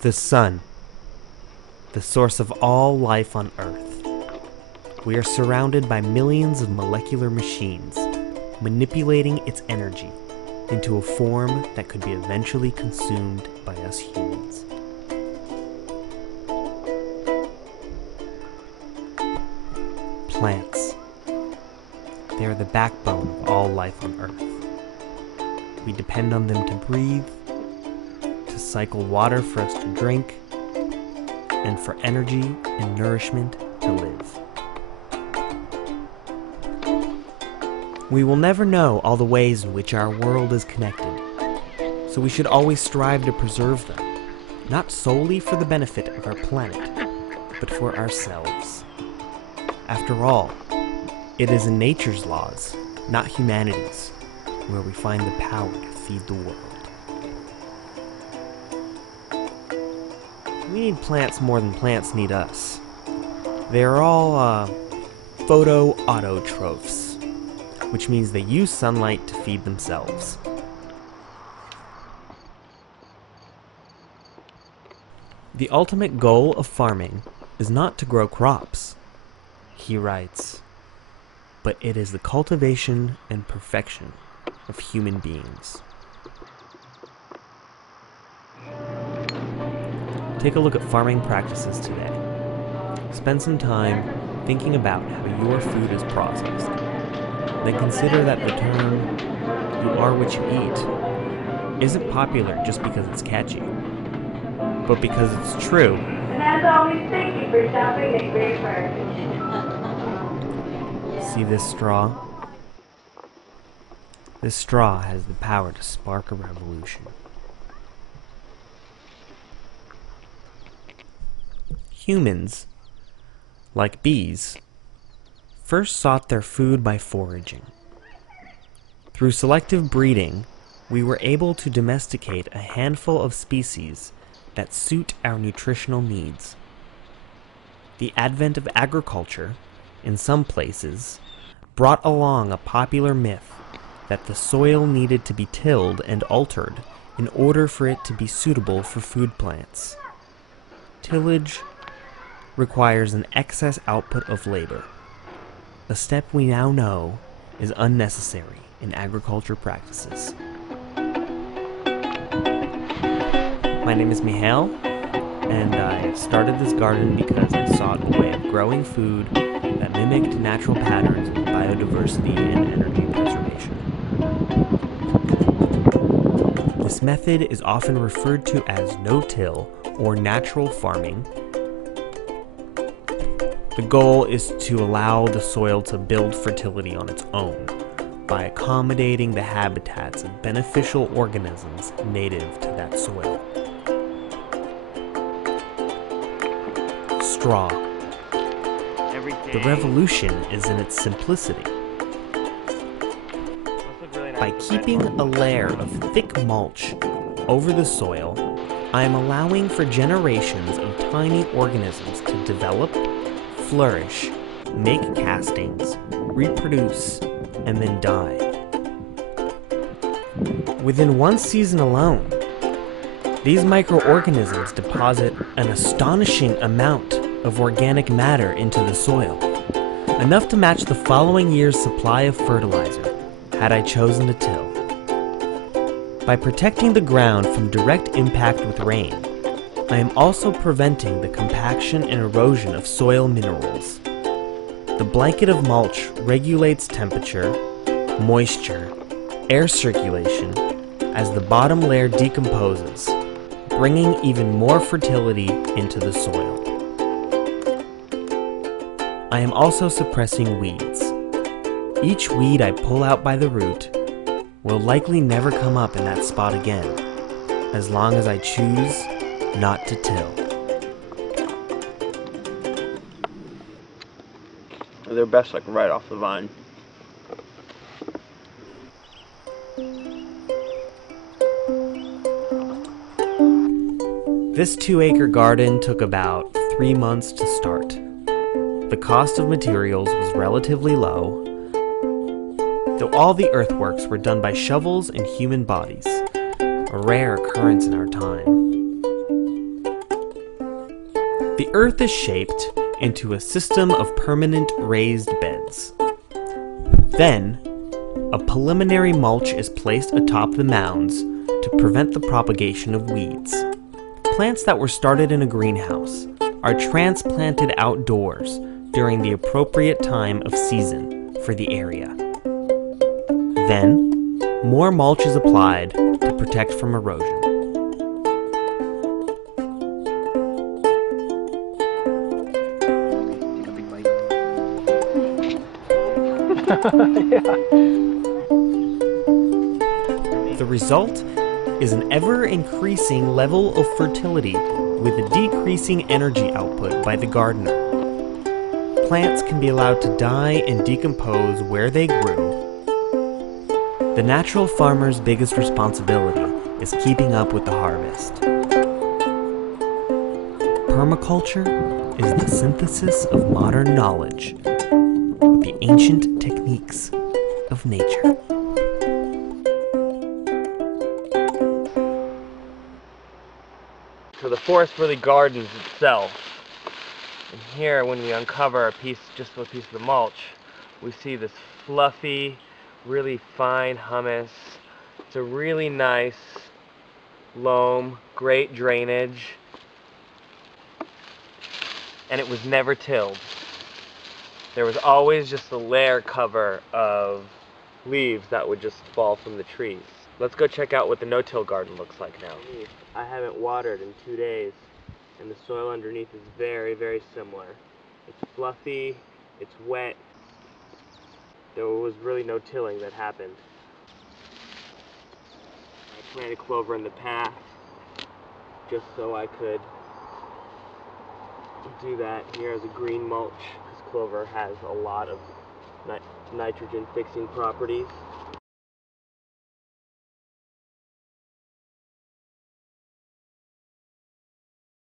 The sun, the source of all life on Earth. We are surrounded by millions of molecular machines, manipulating its energy into a form that could be eventually consumed by us humans. Plants. They are the backbone of all life on Earth. We depend on them to breathe, to cycle water for us to drink, and for energy and nourishment to live. We will never know all the ways in which our world is connected, so we should always strive to preserve them, not solely for the benefit of our planet, but for ourselves. After all, it is in nature's laws, not humanity's, where we find the power to feed the world. We need plants more than plants need us. They are all photoautotrophs, which means they use sunlight to feed themselves. The ultimate goal of farming is not to grow crops, he writes, but it is the cultivation and perfection of human beings. Take a look at farming practices today. Spend some time thinking about how your food is processed. Then consider that the term, "you are what you eat," isn't popular just because it's catchy, but because it's true. And as always, thank you for shopping at Great Park. See this straw? This straw has the power to spark a revolution. Humans, like bees, first sought their food by foraging. Through selective breeding, we were able to domesticate a handful of species that suit our nutritional needs. The advent of agriculture, in some places, brought along a popular myth that the soil needed to be tilled and altered in order for it to be suitable for food plants. Tillage requires an excess output of labor, a step we now know is unnecessary in agriculture practices. My name is Mihail, and I started this garden because I sought a way of growing food that mimicked natural patterns of biodiversity and energy preservation. This method is often referred to as no-till or natural farming. The goal is to allow the soil to build fertility on its own by accommodating the habitats of beneficial organisms native to that soil. Straw. The revolution is in its simplicity. By keeping a layer of thick mulch over the soil, I am allowing for generations of tiny organisms to develop, flourish, make castings, reproduce, and then die. Within one season alone, these microorganisms deposit an astonishing amount of organic matter into the soil, enough to match the following year's supply of fertilizer, had I chosen to till. By protecting the ground from direct impact with rain, I am also preventing the compaction and erosion of soil minerals. The blanket of mulch regulates temperature, moisture, air circulation as the bottom layer decomposes, bringing even more fertility into the soil. I am also suppressing weeds. Each weed I pull out by the root will likely never come up in that spot again, as long as I choose not to till. They're best like right off the vine. This 2-acre garden took about 3 months to start. The cost of materials was relatively low, though all the earthworks were done by shovels and human bodies, a rare occurrence in our time. The earth is shaped into a system of permanent raised beds. Then, a preliminary mulch is placed atop the mounds to prevent the propagation of weeds. Plants that were started in a greenhouse are transplanted outdoors during the appropriate time of season for the area. Then, more mulch is applied to protect from erosion. The result is an ever-increasing level of fertility with a decreasing energy output by the gardener. Plants can be allowed to die and decompose where they grew. The natural farmer's biggest responsibility is keeping up with the harvest. Permaculture is the synthesis of modern knowledge, the ancient techniques of nature. So the forest really gardens itself. And here, when we uncover just a piece of the mulch, we see this fluffy, really fine humus. It's a really nice loam, great drainage, and it was never tilled. There was always just a layer cover of leaves that would just fall from the trees. Let's go check out what the no-till garden looks like now. I haven't watered in 2 days, and the soil underneath is very, very similar. It's fluffy, it's wet. There was really no tilling that happened. I planted clover in the path just so I could do that here as a green mulch, because clover has a lot of nitrogen fixing properties.